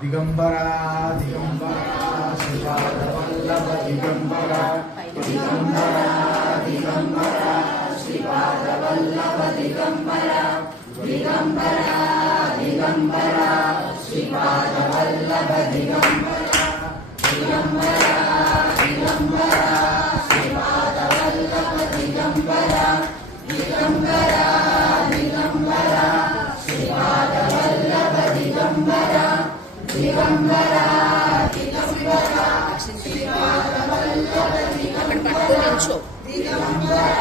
Digambara Digambara Shripada Vallabh Digambara Digambara Digambara Shripada Vallabh Digambara Digambara Digambara Shripada Vallabh Digambara Digambara Digambara Shripada Vallabh Digambara Digambara Digambara Shripada Vallabh Digambara Digambara Digambara Shripada Vallabh Digambara Digambara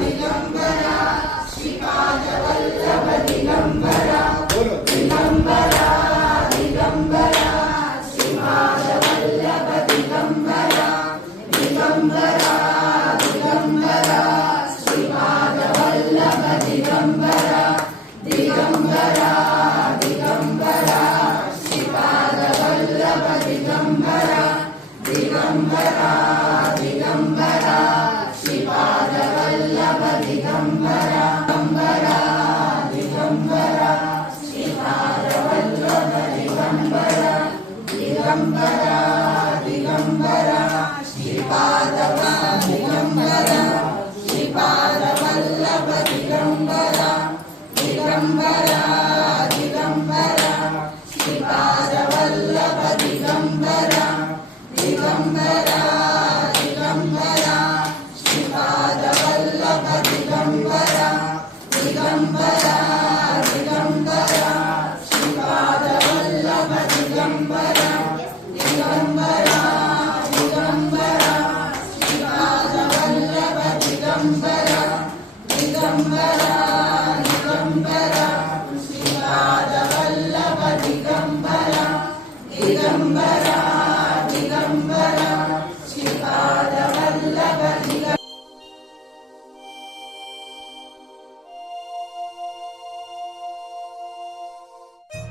Digambara Shripada Vallabh Digambara Digambara Digambara Shripada Vallabh Digambara Digambara Digambara Shripada Vallabh Digambara Digambara Digambara Shripada Vallabh Digambara Digambara Digambara Shripada Vallabh Digambara Digambara Digambara Shripada Vallabh Digambara Digambara Digambara Shripada Digambara Shripada Vallabh Digambara Digambara